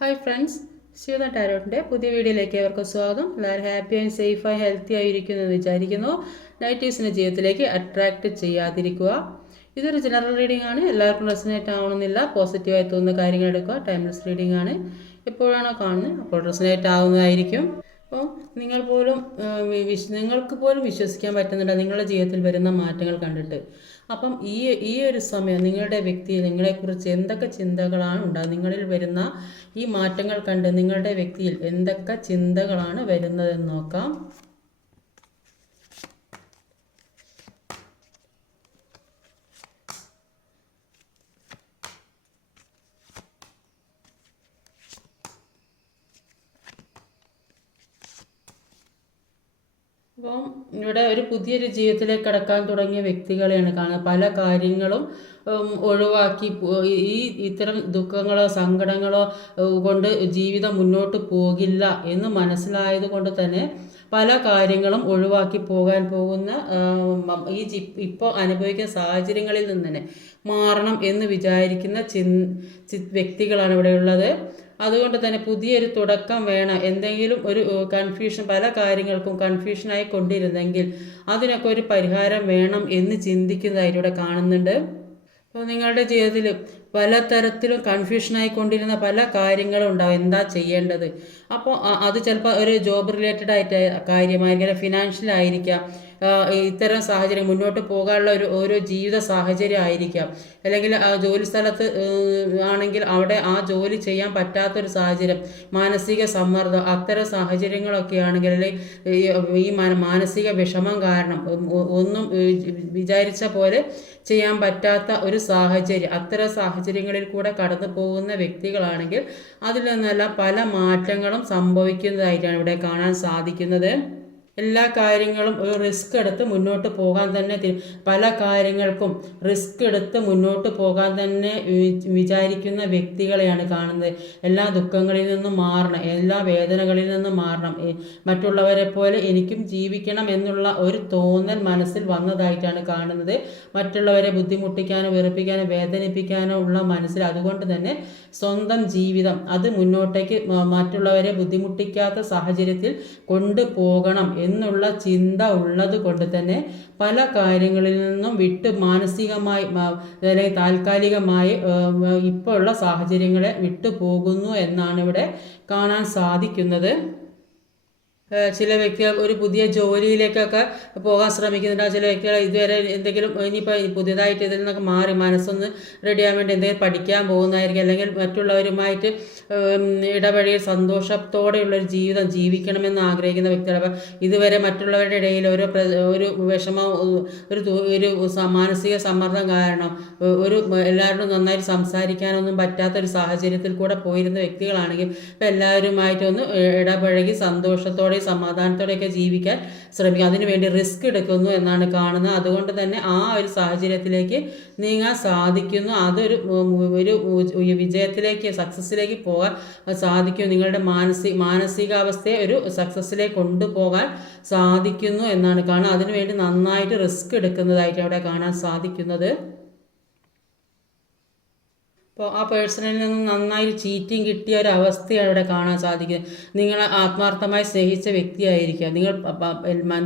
Hi friends Shiva ടാരോട്ടിന്റെ പുതിയ വീഡിയോയിലേക്ക് എല്ലാവർക്കും സ്വാഗതം. എല്ലാവരും ഹാപ്പി ആൻഡ് സേഫായി ഹെൽത്തി ആയിരിക്കുന്നു എന്ന് വിചാരിക്കുന്നു. നൈറ്റീസിന്റെ ജീവിതത്തിലേക്ക് അട്രാക്റ്റ് ചെയ്യാതിരിക്കുക. ഇതൊരു ജനറൽ റീഡിംഗ് ആണ്. എല്ലാവർക്കും റെസിനേറ്റ് ആവണമെന്നില്ല. പോസിറ്റീവായി തോന്നുന്ന കാര്യങ്ങൾ എടുക്കുക. ടൈംലെസ് റീഡിംഗ് ആണ്. എപ്പോഴാണോ കാണുന്നത് അപ്പോൾ റെസിനേറ്റ് ആവുന്നതായിരിക്കും. അപ്പം നിങ്ങൾ പോലും വിശ് നിങ്ങൾക്ക് പോലും വിശ്വസിക്കാൻ പറ്റുന്നില്ല. നിങ്ങളുടെ ജീവിതത്തിൽ വരുന്ന മാറ്റങ്ങൾ കണ്ടിട്ട്. അപ്പം ഈ ഈ ഒരു സമയം നിങ്ങളുടെ വ്യക്തിയിൽ നിങ്ങളെക്കുറിച്ച് എന്തൊക്കെ ചിന്തകളാണ് ഉണ്ടാകുന്നത് നിങ്ങളിൽ വരുന്ന ഈ മാറ്റങ്ങൾ കണ്ട് നിങ്ങളുടെ വ്യക്തിയിൽ എന്തൊക്കെ ചിന്തകളാണ് വരുന്നതെന്ന് നോക്കാം. അപ്പം ഇവിടെ ഒരു പുതിയൊരു ജീവിതത്തിലേക്ക് കടക്കാൻ തുടങ്ങിയ വ്യക്തികളെയാണ് കാണുന്നത്. പല കാര്യങ്ങളും ഒഴിവാക്കി ഈ ഇത്തരം ദുഃഖങ്ങളോ സങ്കടങ്ങളോ കൊണ്ട് ജീവിതം മുന്നോട്ട് പോകില്ല എന്ന് മനസ്സിലായത് കൊണ്ട് തന്നെ പല കാര്യങ്ങളും ഒഴിവാക്കി പോകാൻ പോകുന്ന ഈ ജി- ഇപ്പോൾ അനുഭവിക്കുന്ന സാഹചര്യങ്ങളിൽ നിന്ന് തന്നെ മാറണം എന്ന് വിചാരിക്കുന്ന ചിന് വ്യക്തികളാണ് ഇവിടെ ഉള്ളത്. അതുകൊണ്ട് തന്നെ പുതിയൊരു തുടക്കം വേണം. എന്തെങ്കിലും ഒരു കൺഫ്യൂഷൻ പല കാര്യങ്ങൾക്കും കൺഫ്യൂഷനായി കൊണ്ടിരുന്നെങ്കിൽ അതിനൊക്കെ ഒരു പരിഹാരം വേണം എന്ന് ചിന്തിക്കുന്നതായിട്ട് കാണുന്നുണ്ട്. അപ്പോൾ നിങ്ങളുടെ ജീവിതത്തിൽ പല തരത്തിലും കൺഫ്യൂഷനായി കൊണ്ടിരുന്ന പല കാര്യങ്ങളും ഉണ്ടാവും. എന്താ ചെയ്യേണ്ടത്? അപ്പോൾ അത് ചിലപ്പോൾ ഒരു ജോബ് റിലേറ്റഡ് ആയിട്ട് കാര്യമായിരിക്കാം ഫിനാൻഷ്യൽ ആയിരിക്കാം. ഇത്തരം സാഹചര്യം മുന്നോട്ട് പോകാനുള്ള ഒരു ഓരോ ജീവിത സാഹചര്യം ആയിരിക്കാം. അല്ലെങ്കിൽ ആ ജോലി സ്ഥലത്ത് ആണെങ്കിൽ അവിടെ ആ ജോലി ചെയ്യാൻ പറ്റാത്തൊരു സാഹചര്യം മാനസിക സമ്മർദ്ദം അത്തരം സാഹചര്യങ്ങളൊക്കെ ആണെങ്കിൽ അല്ലെങ്കിൽ ഈ- മാനസിക വിഷമം കാരണം ഒന്നും വിചാരിച്ച പോലെ ചെയ്യാൻ പറ്റാത്ത ഒരു സാഹചര്യം അത്തരം സാഹചര്യങ്ങളിൽ കൂടെ കടന്നു പോകുന്ന വ്യക്തികളാണെങ്കിൽ അതിൽ നിന്നെല്ലാം പല മാറ്റങ്ങളും സംഭവിക്കുന്നതായിട്ടാണ് ഇവിടെ കാണാൻ സാധിക്കുന്നത്. എല്ലാ കാര്യങ്ങളും ഒരു റിസ്ക് എടുത്ത് മുന്നോട്ട് പോകാൻ തന്നെ പല കാര്യങ്ങൾക്കും റിസ്ക് എടുത്ത് മുന്നോട്ട് പോകാൻ തന്നെ വിചാരിക്കുന്ന വ്യക്തികളെയാണ് കാണുന്നത്. എല്ലാ ദുഃഖങ്ങളിൽ നിന്നും മാറണം എല്ലാ വേദനകളിൽ നിന്നും മാറണം. മറ്റുള്ളവരെ പോലെ എനിക്കും ജീവിക്കണം എന്നുള്ള ഒരു തോന്നൽ മനസ്സിൽ വന്നതായിട്ടാണ് കാണുന്നത്. മറ്റുള്ളവരെ ബുദ്ധിമുട്ടിക്കാനോ വെറുപ്പിക്കാനോ വേദനിപ്പിക്കാനോ ഉള്ള മനസ്സിൽ അതുകൊണ്ട് തന്നെ സ്വന്തം ജീവിതം അത് മുന്നോട്ടേക്ക് മറ്റുള്ളവരെ ബുദ്ധിമുട്ടിക്കാത്ത സാഹചര്യത്തിൽ കൊണ്ടുപോകണം എന്നുള്ള ചിന്ത ഉള്ളത് കൊണ്ട് തന്നെ പല കാര്യങ്ങളിൽ നിന്നും വിട്ട് മാനസികമായി അല്ലെങ്കിൽ താൽക്കാലികമായി ഇപ്പോൾ ഉള്ള സാഹചര്യങ്ങളെ വിട്ടു പോകുന്നു എന്നാണ് ഇവിടെ കാണാൻ സാധിക്കുന്നത്. ചില വ്യക്തികൾ ഒരു പുതിയ ജോലിയിലേക്കൊക്കെ പോകാൻ ശ്രമിക്കുന്നുണ്ട്. ചില വ്യക്തികൾ ഇതുവരെ എന്തെങ്കിലും ഇനിയിപ്പോൾ പുതിയതായിട്ട് ഇതിൽ നിന്നൊക്കെ മാറി മനസ്സൊന്ന് റെഡിയാൻ വേണ്ടി എന്തെങ്കിലും പഠിക്കാൻ പോകുന്നതായിരിക്കും. അല്ലെങ്കിൽ മറ്റുള്ളവരുമായിട്ട് ഇടപഴകി സന്തോഷത്തോടെയുള്ള ഒരു ജീവിതം ജീവിക്കണമെന്ന് ആഗ്രഹിക്കുന്ന വ്യക്തികൾ അപ്പം ഇതുവരെ മറ്റുള്ളവരുടെ ഇടയിൽ ഓരോ ഒരു വിഷമ ഒരു ഒരു മാനസിക സമ്മർദ്ദം കാരണം ഒരു എല്ലാവരോടും നന്നായിട്ട് സംസാരിക്കാനൊന്നും പറ്റാത്ത ഒരു സാഹചര്യത്തിൽ കൂടെ പോയിരുന്ന വ്യക്തികളാണെങ്കിൽ ഇപ്പം എല്ലാവരുമായിട്ടൊന്ന് ഇടപഴകി സന്തോഷത്തോടെ സമാധാനത്തോടെയൊക്കെ ജീവിക്കാൻ ശ്രമിക്കുക. അതിനുവേണ്ടി റിസ്ക് എടുക്കുന്നു എന്നാണ് കാണുന്നത്. അതുകൊണ്ട് തന്നെ ആ ഒരു സാഹചര്യത്തിലേക്ക് നീങ്ങാൻ സാധിക്കുന്നു. അതൊരു ഒരു വിജയത്തിലേക്ക് സക്സസ്സിലേക്ക് പോകാൻ സാധിക്കും നിങ്ങളുടെ മാനസിക മാനസികാവസ്ഥയെ ഒരു സക്സസ്സിലേക്ക് കൊണ്ടുപോകാൻ സാധിക്കുന്നു എന്നാണ് കാണുന്നത്. അതിനുവേണ്ടി നന്നായിട്ട് റിസ്ക് എടുക്കുന്നതായിട്ട് അവിടെ കാണാൻ സാധിക്കുന്നത്. അപ്പോൾ ആ പേഴ്സണിൽ നിന്ന് നന്നായി ചീറ്റിങ് കിട്ടിയ ഒരു അവസ്ഥയാണ് ഇവിടെ കാണാൻ സാധിക്കുന്നത്. നിങ്ങൾ ആത്മാർത്ഥമായി സ്നേഹിച്ച വ്യക്തിയായിരിക്കുക. നിങ്ങൾ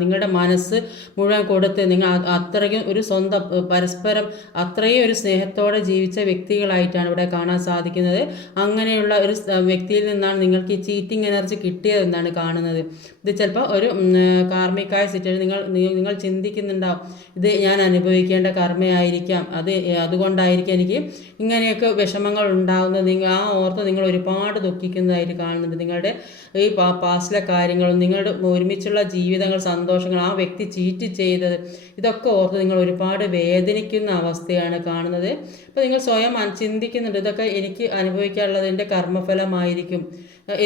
നിങ്ങളുടെ മനസ്സ് മുഴുവൻ കൊടുത്ത് നിങ്ങൾ അത്രയ്ക്കും അത്രയും ഒരു സ്വന്തം പരസ്പരം അത്രയും ഒരു സ്നേഹത്തോടെ ജീവിച്ച വ്യക്തികളായിട്ടാണ് ഇവിടെ കാണാൻ സാധിക്കുന്നത്. അങ്ങനെയുള്ള ഒരു വ്യക്തിയിൽ നിന്നാണ് നിങ്ങൾക്ക് ഈ ചീറ്റിംഗ് എനർജി കിട്ടിയതെന്നാണ് കാണുന്നത്. ഇത് ചിലപ്പോൾ ഒരു കാർമ്മികമായ സിറ്റുവേഷൻ നിങ്ങൾ നിങ്ങൾ ചിന്തിക്കുന്നുണ്ടാവും. ഇത് ഞാൻ അനുഭവിക്കേണ്ട കർമ്മയായിരിക്കാം. അത് അതുകൊണ്ടായിരിക്കും എനിക്ക് ഇങ്ങനെയൊക്കെ വിഷമങ്ങൾ ഉണ്ടാകുന്നത് നിങ്ങൾ ആ ഓർത്ത് നിങ്ങൾ ഒരുപാട് ദുഃഖിക്കുന്നതായിട്ട് കാണുന്നുണ്ട്. നിങ്ങളുടെ ഈ പാസ്റ്റിലെ കാര്യങ്ങളും നിങ്ങളുടെ ഒരുമിച്ചുള്ള ജീവിതങ്ങൾ സന്തോഷങ്ങൾ ആ വ്യക്തി ചീറ്റ് ചെയ്തത് ഇതൊക്കെ ഓർത്ത് നിങ്ങൾ ഒരുപാട് വേദനിക്കുന്ന അവസ്ഥയാണ് കാണുന്നത്. അപ്പോൾ നിങ്ങൾ സ്വയം ചിന്തിക്കുന്നുണ്ട്. ഇതൊക്കെ എനിക്ക് അനുഭവിക്കാനുള്ളത് എന്റെ കർമ്മഫലമായിരിക്കും.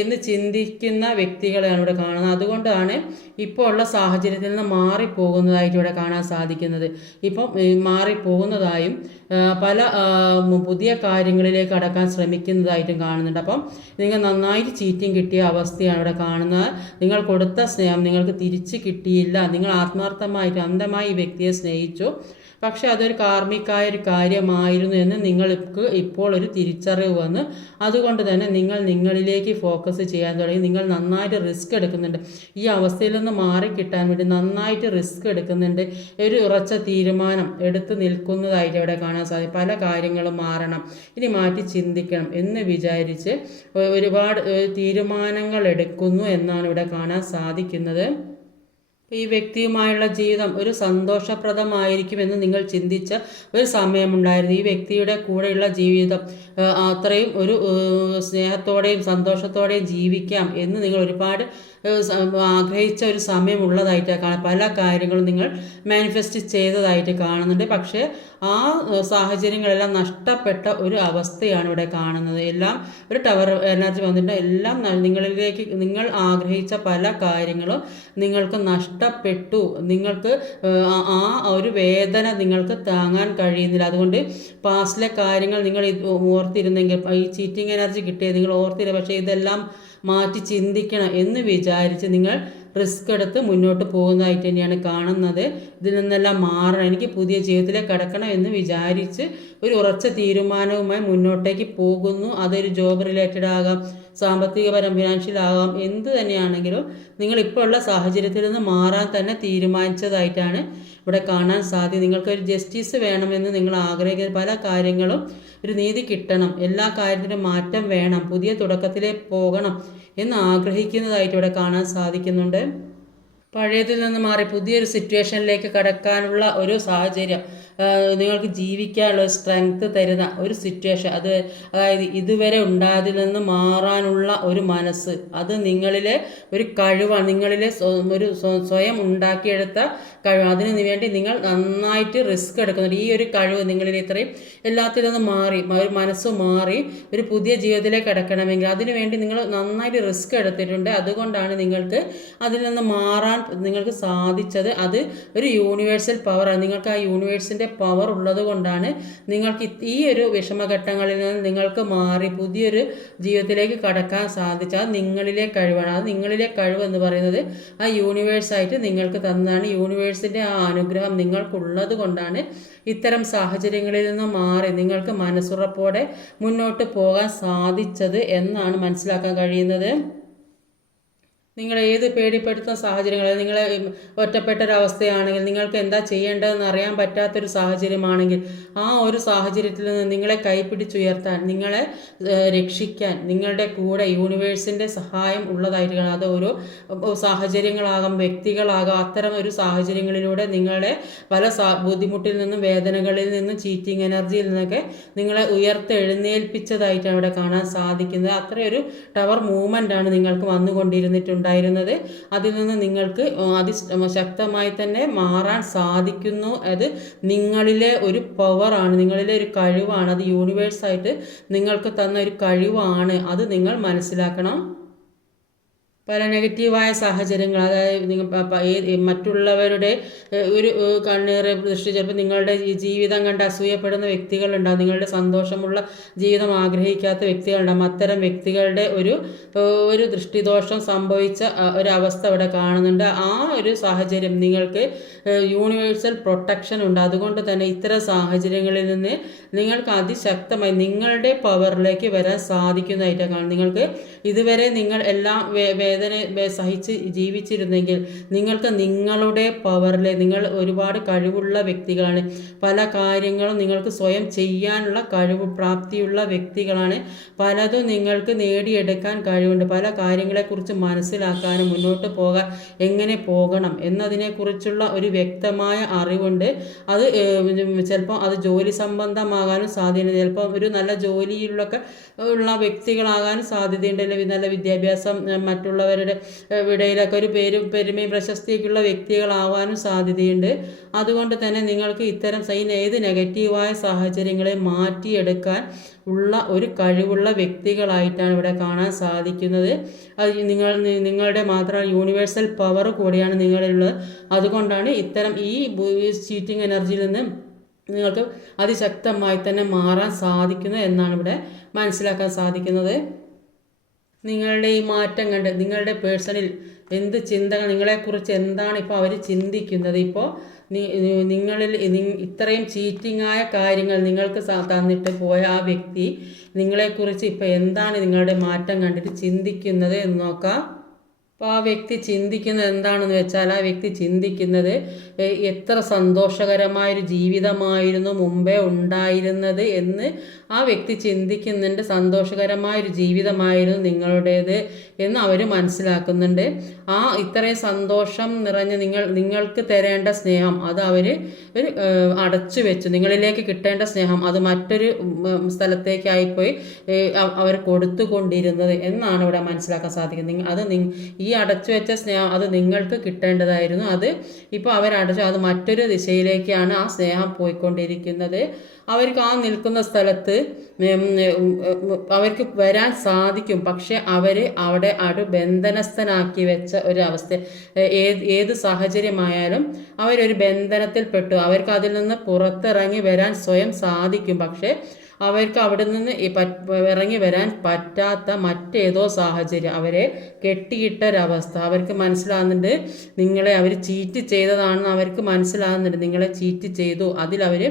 എന്ന് ചിന്തിക്കുന്ന വ്യക്തികളെയാണ് ഇവിടെ കാണുന്നത്. അതുകൊണ്ടാണ് ഇപ്പോൾ ഉള്ള സാഹചര്യത്തിൽ നിന്ന് മാറിപ്പോകുന്നതായിട്ട് ഇവിടെ കാണാൻ സാധിക്കുന്നത്. ഇപ്പം മാറിപ്പോകുന്നതായും പല പുതിയ കാര്യങ്ങളിലേക്ക് കടക്കാൻ ശ്രമിക്കുന്നതായിട്ടും കാണുന്നുണ്ട്. അപ്പം നിങ്ങൾ നന്നായിട്ട് ചീറ്റിംഗ് കിട്ടിയ അവസ്ഥയാണ് ഇവിടെ കാണുന്നത്. നിങ്ങൾ കൊടുത്ത സ്നേഹം നിങ്ങൾക്ക് തിരിച്ച് കിട്ടിയില്ല. നിങ്ങൾ ആത്മാർത്ഥമായിട്ട് അന്ധമായി ഈ വ്യക്തിയെ സ്നേഹിച്ചു. പക്ഷെ അതൊരു കാർമ്മികമായ ഒരു കാര്യമായിരുന്നു എന്ന് നിങ്ങൾക്ക് ഇപ്പോൾ ഒരു തിരിച്ചറിവ് വന്ന്. അതുകൊണ്ട് തന്നെ നിങ്ങൾ നിങ്ങളിലേക്ക് ഫോക്കസ് ചെയ്യാൻ തുടങ്ങി. നിങ്ങൾ നന്നായിട്ട് റിസ്ക് എടുക്കുന്നുണ്ട്. ഈ അവസ്ഥയിൽ നിന്ന് മാറിക്കിട്ടാൻ വേണ്ടി നന്നായിട്ട് റിസ്ക് എടുക്കുന്നുണ്ട്. ഒരു ഉറച്ച തീരുമാനം എടുത്ത് നിൽക്കുന്നതായിട്ട് ഇവിടെ കാണാൻ സാധിക്കും. പല കാര്യങ്ങളും മാറണം. ഇനി മാറ്റി ചിന്തിക്കണം എന്ന് വിചാരിച്ച് ഒരുപാട് തീരുമാനങ്ങൾ എടുക്കുന്നു എന്നാണ് ഇവിടെ കാണാൻ സാധിക്കുന്നത്. ഈ വ്യക്തിയുമായുള്ള ജീവിതം ഒരു സന്തോഷപ്രദമായിരിക്കുമെന്ന് നിങ്ങൾ ചിന്തിച്ച ഒരു സമയമുണ്ടായിരുന്നു. ഈ വ്യക്തിയുടെ കൂടെയുള്ള ജീവിതം അത്രയും ഒരു സ്നേഹത്തോടെയും സന്തോഷത്തോടെയും ജീവിക്കാം എന്ന് നിങ്ങൾ ഒരുപാട് ആഗ്രഹിച്ച ഒരു സമയമുള്ളതായിട്ടാണ് കാണാം. പല കാര്യങ്ങളും നിങ്ങൾ മാനിഫെസ്റ്റ് ചെയ്തതായിട്ട് കാണുന്നുണ്ട്. പക്ഷേ ആ സാഹചര്യങ്ങളെല്ലാം നഷ്ടപ്പെട്ട ഒരു അവസ്ഥയാണ് ഇവിടെ കാണുന്നത്. എല്ലാം ഒരു ടവർ എനർജി വന്നിട്ട് എല്ലാം നിങ്ങളിലേക്ക് നിങ്ങൾ ആഗ്രഹിച്ച പല കാര്യങ്ങളും നിങ്ങൾക്ക് നഷ്ടപ്പെട്ടു. നിങ്ങൾക്ക് ആ ഒരു വേദന നിങ്ങൾക്ക് താങ്ങാൻ കഴിയുന്നില്ല. അതുകൊണ്ട് പാസ്റ്റിലെ കാര്യങ്ങൾ നിങ്ങൾ ഓർത്തിരുന്നെങ്കിൽ ഈ ചീറ്റിംഗ് എനർജി കിട്ടിയത് നിങ്ങൾ ഓർത്തില്ല. പക്ഷേ ഇതെല്ലാം മാറ്റി ചിന്തിക്കണം എന്ന് വിചാരിച്ച് നിങ്ങൾ റിസ്ക് എടുത്ത് മുന്നോട്ട് പോകുന്നതായിട്ട് തന്നെയാണ് കാണുന്നത്. ഇതിൽ നിന്നെല്ലാം മാറണം. എനിക്ക് പുതിയ ജീവിതത്തിലേക്ക് കടക്കണം എന്ന് വിചാരിച്ച് ഒരു ഉറച്ച തീരുമാനവുമായി മുന്നോട്ടേക്ക് പോകുന്നു. അതൊരു ജോബ് റിലേറ്റഡ് ആകാം സാമ്പത്തികപരം ഫിനാൻഷ്യൽ ആകാം എന്ത് തന്നെയാണെങ്കിലും നിങ്ങൾ ഇപ്പോൾ ഉള്ള സാഹചര്യത്തിൽ നിന്ന് മാറാൻ തന്നെ തീരുമാനിച്ചതായിട്ടാണ് ഇവിടെ കാണാൻ സാധ്യത നിങ്ങൾക്കൊരു ജസ്റ്റിസ് വേണമെന്ന് നിങ്ങൾ ആഗ്രഹിക്കുന്ന പല കാര്യങ്ങളും ഒരു നീതി കിട്ടണം എല്ലാ കാര്യത്തിനും മാറ്റം വേണം പുതിയ തുടക്കത്തിലേക്ക് പോകണം എന്ന് ആഗ്രഹിക്കുന്നതായിട്ട് ഇവിടെ കാണാൻ സാധിക്കുന്നുണ്ട്. പഴയതിൽ നിന്ന് മാറി പുതിയൊരു സിറ്റുവേഷനിലേക്ക് കടക്കാനുള്ള ഒരു സാഹചര്യം നിങ്ങൾക്ക് ജീവിക്കാനുള്ള സ്ട്രെങ്ത് തരുന്ന ഒരു സിറ്റുവേഷൻ അത് അതായത് ഇതുവരെ ഉണ്ടായതിൽ നിന്ന് മാറാനുള്ള ഒരു മനസ്സ്. അത് നിങ്ങളിലെ ഒരു കഴിവാണ്. നിങ്ങളിലെ ഒരു സ്വയം ഉണ്ടാക്കിയെടുത്ത കഴിവ് അതിന് വേണ്ടി നിങ്ങൾ നന്നായിട്ട് റിസ്ക് എടുക്കുന്നുണ്ട്. ഈ ഒരു കഴിവ് നിങ്ങളിൽ ഇത്രയും എല്ലാത്തിൽ നിന്ന് മാറി ഒരു മനസ്സ് മാറി ഒരു പുതിയ ജീവിതത്തിലേക്ക് കിടക്കണമെങ്കിൽ അതിനുവേണ്ടി നിങ്ങൾ നന്നായിട്ട് റിസ്ക് എടുത്തിട്ടുണ്ട്. അതുകൊണ്ടാണ് നിങ്ങൾക്ക് അതിൽ നിന്ന് മാറാൻ നിങ്ങൾക്ക് സാധിച്ചത്. അത് ഒരു യൂണിവേഴ്സൽ പവറാണ് നിങ്ങൾക്ക് ആ യൂണിവേഴ്സിന്റെ പവർ ഉള്ളത് കൊണ്ടാണ് നിങ്ങൾക്ക് ഈ ഒരു വിഷമഘട്ടങ്ങളിൽ നിന്ന് നിങ്ങൾക്ക് മാറി പുതിയൊരു ജീവിതത്തിലേക്ക് കടക്കാൻ സാധിച്ചാൽ നിങ്ങളിലെ കഴിവാണ്. അത് നിങ്ങളിലെ കഴിവ് എന്ന് പറയുന്നത് ആ യൂണിവേഴ്സായിട്ട് നിങ്ങൾക്ക് തന്നതാണ്. യൂണിവേഴ്സ് യൂണിവേഴ്സിന്റെ ആ അനുഗ്രഹം നിങ്ങൾക്കുള്ളത് കൊണ്ടാണ് ഇത്തരം സാഹചര്യങ്ങളിൽ നിന്ന് മാറി നിങ്ങൾക്ക് മനസ്സുറപ്പോടെ മുന്നോട്ട് പോകാൻ സാധിച്ചത് എന്നാണ് മനസ്സിലാക്കാൻ കഴിയുന്നത്. നിങ്ങൾ ഏത് പേടിപ്പെടുത്തുന്ന സാഹചര്യങ്ങൾ നിങ്ങളെ അവസ്ഥയാണെങ്കിൽ നിങ്ങൾക്ക് എന്താ ചെയ്യേണ്ടതെന്ന് അറിയാൻ പറ്റാത്തൊരു സാഹചര്യമാണെങ്കിൽ ആ ഒരു സാഹചര്യത്തിൽ നിന്ന് നിങ്ങളെ കൈപ്പിടിച്ചുയർത്താൻ നിങ്ങളെ രക്ഷിക്കാൻ നിങ്ങളുടെ കൂടെ യൂണിവേഴ്സിന്റെ സഹായം ഉള്ളതായിരിക്കണം. കാണാം അത് ഒരു സാഹചര്യങ്ങളാകാം വ്യക്തികളാകാം അത്തരം ഒരു സാഹചര്യങ്ങളിലൂടെ നിങ്ങളെ പല ബുദ്ധിമുട്ടിൽ നിന്നും വേദനകളിൽ നിന്നും ചീറ്റിംഗ് എനർജിയിൽ നിന്നൊക്കെ നിങ്ങളെ ഉയർത്തെഴുന്നേൽപ്പിച്ചതായിട്ട് അവിടെ കാണാൻ സാധിക്കുന്നത്. അത്രയൊരു ടവർ മൂവ്മെന്റ് ആണ് നിങ്ങൾക്ക് വന്നുകൊണ്ടിരുന്നിട്ടുണ്ട്. ഉണ്ടായിരുന്നത്. അതിൽ നിന്ന് നിങ്ങൾക്ക് അതി ശക്തമായി തന്നെ മാറാൻ സാധിക്കുന്നു. അത് നിങ്ങളിലെ ഒരു പവറാണ് നിങ്ങളിലെ ഒരു കഴിവാണ്. അത് യൂണിവേഴ്സായിട്ട് നിങ്ങൾക്ക് തന്ന ഒരു കഴിവാണ്. അത് നിങ്ങൾ മനസ്സിലാക്കണം. പല നെഗറ്റീവായ സാഹചര്യങ്ങൾ അതായത് നിങ്ങൾ മറ്റുള്ളവരുടെ ഒരു കണ്ണീർ ദൃഷ്ടി ചിലപ്പോൾ നിങ്ങളുടെ ജീവിതം കണ്ട് അസൂയപ്പെടുന്ന വ്യക്തികളുണ്ടാകും നിങ്ങളുടെ സന്തോഷമുള്ള ജീവിതം ആഗ്രഹിക്കാത്ത വ്യക്തികളുണ്ടാകും അത്തരം വ്യക്തികളുടെ ഒരു ഒരു ദൃഷ്ടിദോഷം സംഭവിച്ച ഒരവസ്ഥ ഇവിടെ കാണുന്നുണ്ട്. ആ ഒരു സാഹചര്യം നിങ്ങൾക്ക് യൂണിവേഴ്സൽ പ്രൊട്ടക്ഷൻ ഉണ്ട്. അതുകൊണ്ട് തന്നെ ഇത്തരം സാഹചര്യങ്ങളിൽ നിന്ന് നിങ്ങൾക്ക് അതിശക്തമായി നിങ്ങളുടെ പവറിലേക്ക് വരാൻ സാധിക്കുന്നതായിട്ടാണ് കാണുന്നത്. നിങ്ങൾക്ക് ഇതുവരെ നിങ്ങൾ എല്ലാം വേദന സഹിച്ച് ജീവിച്ചിരുന്നെങ്കിൽ നിങ്ങൾക്ക് നിങ്ങളുടെ പവറിലെ നിങ്ങൾ ഒരുപാട് കഴിവുള്ള വ്യക്തികളാണ്. പല കാര്യങ്ങളും നിങ്ങൾക്ക് സ്വയം ചെയ്യാനുള്ള കഴിവ് പ്രാപ്തിയുള്ള വ്യക്തികളാണ്. പലതും നിങ്ങൾക്ക് നേടിയെടുക്കാൻ കഴിവുണ്ട്. പല കാര്യങ്ങളെക്കുറിച്ച് മനസ്സിലാക്കാനും മുന്നോട്ട് പോകാൻ എങ്ങനെ പോകണം എന്നതിനെക്കുറിച്ചുള്ള ഒരു വ്യക്തമായ അറിവുണ്ട്. അത് ചിലപ്പോൾ അത് ജോലി സംബന്ധമാകാനും സാധ്യതയുണ്ട്. ചിലപ്പോൾ ഒരു നല്ല ജോലിയിലൊക്കെ ഉള്ള വ്യക്തികളാകാനും സാധ്യതയുണ്ട്. അല്ലെങ്കിൽ നല്ല വിദ്യാഭ്യാസം മറ്റുള്ള മറ്റുള്ളവരുടെ ഇടയിലൊക്കെ ഒരു പേരും പെരുമയും പ്രശസ്തിയൊക്കെയുള്ള വ്യക്തികളാവാനും സാധ്യതയുണ്ട്. അതുകൊണ്ട് തന്നെ നിങ്ങൾക്ക് ഇത്തരം സൈൻ ഏത് നെഗറ്റീവായ സാഹചര്യങ്ങളെ മാറ്റിയെടുക്കാൻ ഉള്ള ഒരു കഴിവുള്ള വ്യക്തികളായിട്ടാണ് ഇവിടെ കാണാൻ സാധിക്കുന്നത്. അത് നിങ്ങൾ നിങ്ങളുടെ മാത്രം യൂണിവേഴ്സൽ പവർ കൂടിയാണ് നിങ്ങളിലുള്ളത്. അതുകൊണ്ടാണ് ഇത്തരം ഈ ചീറ്റിംഗ് എനർജിയിൽ നിന്ന് നിങ്ങൾക്ക് അതിശക്തമായി തന്നെ മാറാൻ സാധിക്കുന്നു എന്നാണ് ഇവിടെ മനസ്സിലാക്കാൻ സാധിക്കുന്നത്. നിങ്ങളുടെ ഈ മാറ്റം കണ്ട് നിങ്ങളുടെ പേഴ്സണിൽ എന്ത് ചിന്തകൾ നിങ്ങളെക്കുറിച്ച് എന്താണ് ഇപ്പോൾ അവർ ചിന്തിക്കുന്നത്? ഇപ്പോൾ നിങ്ങളിൽ ഇത്രയും ചീറ്റിംഗ് ആയ കാര്യങ്ങൾ നിങ്ങൾക്ക് തന്നിട്ട് പോയ ആ വ്യക്തി നിങ്ങളെക്കുറിച്ച് ഇപ്പോൾ എന്താണ് നിങ്ങളുടെ മാറ്റം കണ്ടിട്ട് ചിന്തിക്കുന്നത് എന്ന് നോക്കാം. അപ്പോൾ ആ വ്യക്തി ചിന്തിക്കുന്നത് എന്താണെന്ന് വെച്ചാൽ ആ വ്യക്തി ചിന്തിക്കുന്നത് എത്ര സന്തോഷകരമായൊരു ജീവിതമായിരുന്നു മുമ്പേ ഉണ്ടായിരുന്നത് എന്ന് ആ വ്യക്തി ചിന്തിക്കുന്നുണ്ട് സന്തോഷകരമായൊരു ജീവിതമായിരുന്നു നിങ്ങളുടേത് എന്ന് അവർ മനസ്സിലാക്കുന്നുണ്ട്. ആ ഇത്രയും സന്തോഷം നിറഞ്ഞ നിങ്ങൾ നിങ്ങൾക്ക് തരേണ്ട സ്നേഹം അത് അവർ ഒരു അടച്ചു വെച്ചു. നിങ്ങളിലേക്ക് കിട്ടേണ്ട സ്നേഹം അത് മറ്റൊരു സ്ഥലത്തേക്കായിപ്പോയി അവർ കൊടുത്തുകൊണ്ടിരുന്നത് എന്നാണ് ഇവിടെ മനസ്സിലാക്കാൻ സാധിക്കുന്നത്. അത് ഈ അടച്ചു വെച്ച സ്നേഹം അത് നിങ്ങൾക്ക് കിട്ടേണ്ടതായിരുന്നു. അത് ഇപ്പോൾ അവരടച്ചു അത് മറ്റൊരു ദിശയിലേക്കാണ് ആ സ്നേഹം പോയിക്കൊണ്ടിരിക്കുന്നത്. അവർക്ക് ആ നിൽക്കുന്ന സ്ഥലത്ത് അവർക്ക് വരാൻ സാധിക്കും. പക്ഷെ അവരെ അവിടെ ഒരു ബന്ധനസ്ഥനാക്കി വെച്ച ഒരു അവസ്ഥ ഏത് ഏത് സാഹചര്യമായാലും അവരൊരു ബന്ധനത്തിൽപ്പെട്ടു. അവർക്ക് അതിൽ നിന്ന് പുറത്തിറങ്ങി വരാൻ സ്വയം സാധിക്കും. പക്ഷേ അവർക്ക് അവിടെ നിന്ന് ഇറങ്ങി വരാൻ പറ്റാത്ത മറ്റേതോ സാഹചര്യം. അവരെ കെട്ടിയിട്ടൊരവസ്ഥ. അവർക്ക് മനസ്സിലാകുന്നുണ്ട് നിങ്ങളെ അവർ ചീറ്റ് ചെയ്തതാണെന്ന് അവർക്ക് മനസ്സിലാകുന്നുണ്ട് നിങ്ങളെ ചീറ്റ് ചെയ്തു. അതിലവർ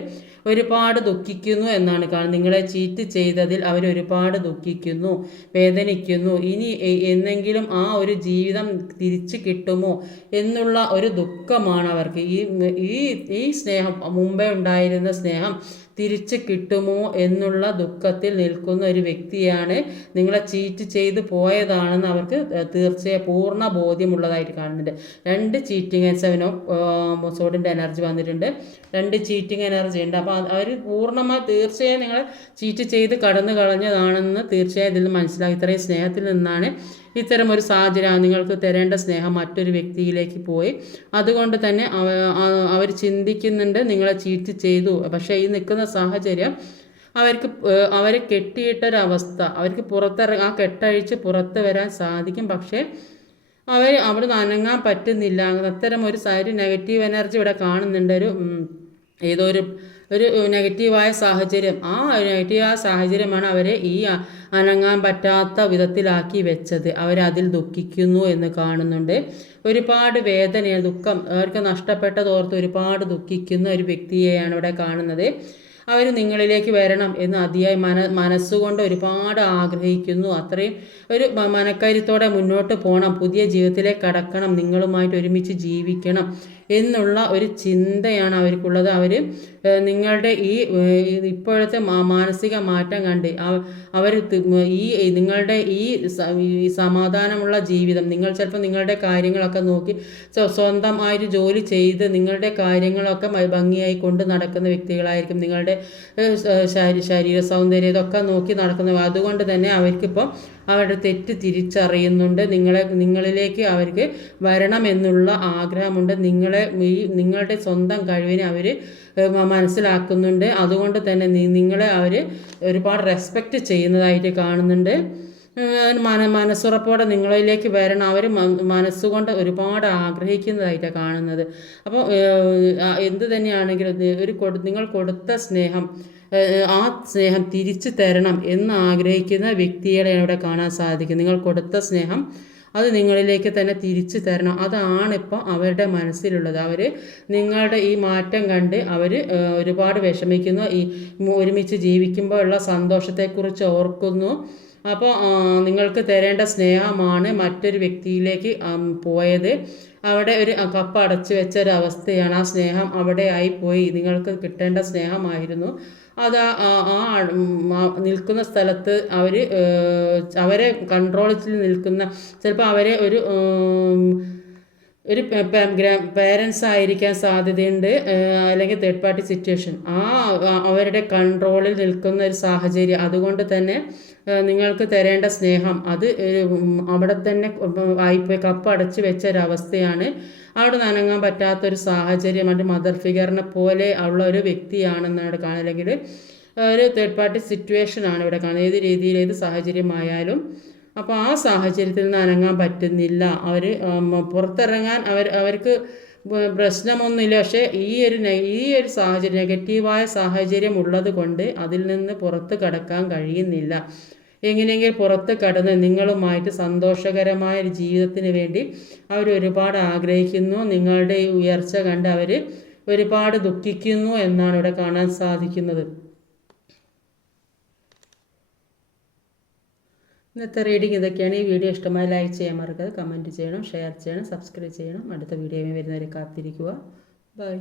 ഒരുപാട് ദുഃഖിക്കുന്നു എന്നാണ് കാരണം നിങ്ങളെ ചീറ്റ് ചെയ്തതിൽ അവർ ഒരുപാട് ദുഃഖിക്കുന്നു വേദനിക്കുന്നു. ഇനി എന്നെങ്കിലും ആ ഒരു ജീവിതം തിരിച്ചു കിട്ടുമോ എന്നുള്ള ഒരു ദുഃഖമാണ് അവർക്ക്. ഈ ഈ സ്നേഹം മുമ്പേ ഉണ്ടായിരുന്ന സ്നേഹം തിരിച്ച് കിട്ടുമോ എന്നുള്ള ദുഃഖത്തിൽ നിൽക്കുന്ന ഒരു വ്യക്തിയാണ് നിങ്ങളെ ചീറ്റ് ചെയ്ത് പോയതാണെന്ന് അവർക്ക് തീർച്ചയായും പൂർണ ബോധ്യമുള്ളതായിട്ട് കാണുന്നുണ്ട്. രണ്ട് ചീറ്റിംഗ് സെവനോ സോഡിന്റെ എനർജി വന്നിട്ടുണ്ട്. രണ്ട് ചീറ്റിംഗ് എനർജി ഉണ്ട്. അപ്പോൾ അവർ പൂർണമായി തീർച്ചയായും നിങ്ങളെ ചീറ്റ് ചെയ്ത് കടന്നു കളഞ്ഞതാണെന്ന് തീർച്ചയായും ഇതിൽ മനസ്സിലാക്കി ഇത്രയും സ്നേഹത്തിൽ നിന്നാണ് ഇത്തരം ഒരു സാഹചര്യം നിങ്ങൾക്ക് തരേണ്ട സ്നേഹം മറ്റൊരു വ്യക്തിയിലേക്ക് പോയി. അതുകൊണ്ട് തന്നെ അവർ ചിന്തിക്കുന്നുണ്ട് നിങ്ങളെ ചീറ്റ് ചെയ്തു. പക്ഷേ ഈ നിൽക്കുന്ന സാഹചര്യം അവർക്ക് അവരെ കെട്ടിയിട്ടൊരവസ്ഥ. അവർക്ക് പുറത്തിറ ആ കെട്ടഴിച്ച് പുറത്ത് വരാൻ സാധിക്കും. പക്ഷേ അവർ അവിടെ നിന്ന് അനങ്ങാൻ പറ്റുന്നില്ല. അത്തരം ഒരു സാരി നെഗറ്റീവ് എനർജി ഇവിടെ കാണുന്നുണ്ട്. ഒരു ഏതോ ഒരു ഒരു നെഗറ്റീവായ സാഹചര്യം. ആ നെഗറ്റീവായ സാഹചര്യമാണ് അവരെ ഈ അനങ്ങാൻ പറ്റാത്ത വിധത്തിലാക്കി വെച്ചത്. അവരതിൽ ദുഃഖിക്കുന്നു എന്ന് കാണുന്നുണ്ട്. ഒരുപാട് വേദന ദുഃഖം അവർക്ക് നഷ്ടപ്പെട്ടതോർത്ത് ഒരുപാട് ദുഃഖിക്കുന്ന ഒരു വ്യക്തിയെയാണ് ഇവിടെ കാണുന്നത്. അവർ നിങ്ങളിലേക്ക് വരണം എന്ന് അതിയായി മന മനസ്സുകൊണ്ട് ഒരുപാട് ആഗ്രഹിക്കുന്നു. അത്രയും ഒരു മനക്കരുത്തോടെ മുന്നോട്ട് പോകണം പുതിയ ജീവിതത്തിലേക്ക് കടക്കണം. നിങ്ങളുമായിട്ട് ഒരുമിച്ച് ജീവിക്കണം. എന്നുള്ള ഒരു ചിന്തയാണ് അവർക്കുള്ളത്. അവർ നിങ്ങളുടെ ഈ ഇപ്പോഴത്തെ മാനസിക മാറ്റം കണ്ട് അവർ ഈ നിങ്ങളുടെ ഈ സമാധാനമുള്ള ജീവിതം നിങ്ങൾ ചിലപ്പോൾ നിങ്ങളുടെ കാര്യങ്ങളൊക്കെ നോക്കി സ്വന്തമായൊരു ജോലി ചെയ്ത് നിങ്ങളുടെ കാര്യങ്ങളൊക്കെ ഭംഗിയായി കൊണ്ട് നടക്കുന്ന വ്യക്തികളായിരിക്കും. നിങ്ങളുടെ ശരീര സൗന്ദര്യം ഇതൊക്കെ നോക്കി നടക്കുന്നവ. അതുകൊണ്ട് തന്നെ അവർക്കിപ്പം അവരുടെ തെറ്റ് തിരിച്ചറിയുന്നുണ്ട്. നിങ്ങളെ നിങ്ങളിലേക്ക് അവർക്ക് വരണമെന്നുള്ള ആഗ്രഹമുണ്ട്. നിങ്ങളെ നിങ്ങളുടെ സ്വന്തം കഴിവിനെ അവർ മനസ്സിലാക്കുന്നുണ്ട്. അതുകൊണ്ട് തന്നെ നിങ്ങളെ അവർ ഒരുപാട് റെസ്പെക്റ്റ് ചെയ്യുന്നതായിട്ട് കാണുന്നുണ്ട്. മന മനസ്സുറപ്പോടെ നിങ്ങളിലേക്ക് വരണം. അവർ മനസ്സുകൊണ്ട് ഒരുപാട് ആഗ്രഹിക്കുന്നതായിട്ടാണ് കാണുന്നത്. അപ്പോൾ എന്ത് തന്നെയാണെങ്കിലും ഒരു നിങ്ങൾ കൊടുത്ത സ്നേഹം ആ സ്നേഹം തിരിച്ചു തരണം എന്ന് ആഗ്രഹിക്കുന്ന വ്യക്തികളെ അവിടെ കാണാൻ സാധിക്കും. നിങ്ങൾ കൊടുത്ത സ്നേഹം അത് നിങ്ങളിലേക്ക് തന്നെ തിരിച്ചു തരണം. അതാണ് ഇപ്പോൾ അവരുടെ മനസ്സിലുള്ളത്. അവർ നിങ്ങളുടെ ഈ മാറ്റം കണ്ട് അവർ ഒരുപാട് വിഷമിക്കുന്നു. ഈ ഒരുമിച്ച് ജീവിക്കുമ്പോൾ ഉള്ള സന്തോഷത്തെക്കുറിച്ച് ഓർക്കുന്നു. അപ്പോൾ നിങ്ങൾക്ക് തരേണ്ട സ്നേഹമാണ് മറ്റൊരു വ്യക്തിയിലേക്ക് പോയത്. അവിടെ ഒരു കപ്പ് അടച്ചു വെച്ച ഒരു അവസ്ഥയാണ് ആ സ്നേഹം അവിടെ ആയിപ്പോയി നിങ്ങൾക്ക് കിട്ടേണ്ട സ്നേഹമായിരുന്നു. അത് ആ നിൽക്കുന്ന സ്ഥലത്ത് അവർ അവരെ കൺട്രോളിൽ നിൽക്കുന്ന ചിലപ്പോൾ അവരെ ഒരു ഒരു പേരൻസ് ആയിരിക്കാൻ സാധ്യതയുണ്ട് അല്ലെങ്കിൽ തേർഡ് പാർട്ടി സിറ്റുവേഷൻ ആ അവരുടെ കൺട്രോളിൽ നിൽക്കുന്ന ഒരു സാഹചര്യം. അതുകൊണ്ട് തന്നെ നിങ്ങൾക്ക് തരേണ്ട സ്നേഹം അത് അവിടെ തന്നെ ആയിപ്പോയി കപ്പ് അടച്ചു വെച്ച ഒരവസ്ഥയാണ് അവിടെ നനങ്ങാൻ പറ്റാത്തൊരു സാഹചര്യം അത് മദർ ഫിഗറിനെ പോലെ ഉള്ള ഒരു വ്യക്തിയാണെന്നാണ് കാണുന്നത് അല്ലെങ്കിൽ ഒരു തേർഡ് പാർട്ടി സിറ്റുവേഷൻ ആണ് ഇവിടെ കാണുന്നത്. ഏത് രീതിയിൽ ഏത് സാഹചര്യമായാലും അപ്പോൾ ആ സാഹചര്യത്തിൽ നിന്ന് അനങ്ങാൻ പറ്റുന്നില്ല. അവർ പുറത്തിറങ്ങാൻ അവർ അവർക്ക് പ്രശ്നമൊന്നുമില്ല. പക്ഷേ ഈ ഒരു ഈ ഒരു സാഹചര്യം നെഗറ്റീവായ സാഹചര്യം ഉള്ളത് കൊണ്ട് അതിൽ നിന്ന് പുറത്ത് കടക്കാൻ കഴിയുന്നില്ല. എങ്ങനെയെങ്കിലും പുറത്ത് കടന്ന് നിങ്ങളുമായിട്ട് സന്തോഷകരമായ ഒരു ജീവിതത്തിന് വേണ്ടി അവർ ഒരുപാട് ആഗ്രഹിക്കുന്നു. നിങ്ങളുടെ ഈ ഉയർച്ച കണ്ട് അവർ ഒരുപാട് ദുഃഖിക്കുന്നു എന്നാണ് ഇവിടെ കാണാൻ സാധിക്കുന്നത്. ഇന്നത്തെ റീഡിംഗ് ഇതൊക്കെയാണ്. ഈ വീഡിയോ ഇഷ്ടമായി ലൈക്ക് ചെയ്യാൻ മറക്കാതെ കമന്റ് ചെയ്യണം ഷെയർ ചെയ്യണം സബ്സ്ക്രൈബ് ചെയ്യണം. അടുത്ത വീഡിയോയിൽ വരുന്നവരെ കാത്തിരിക്കുക. ബൈ.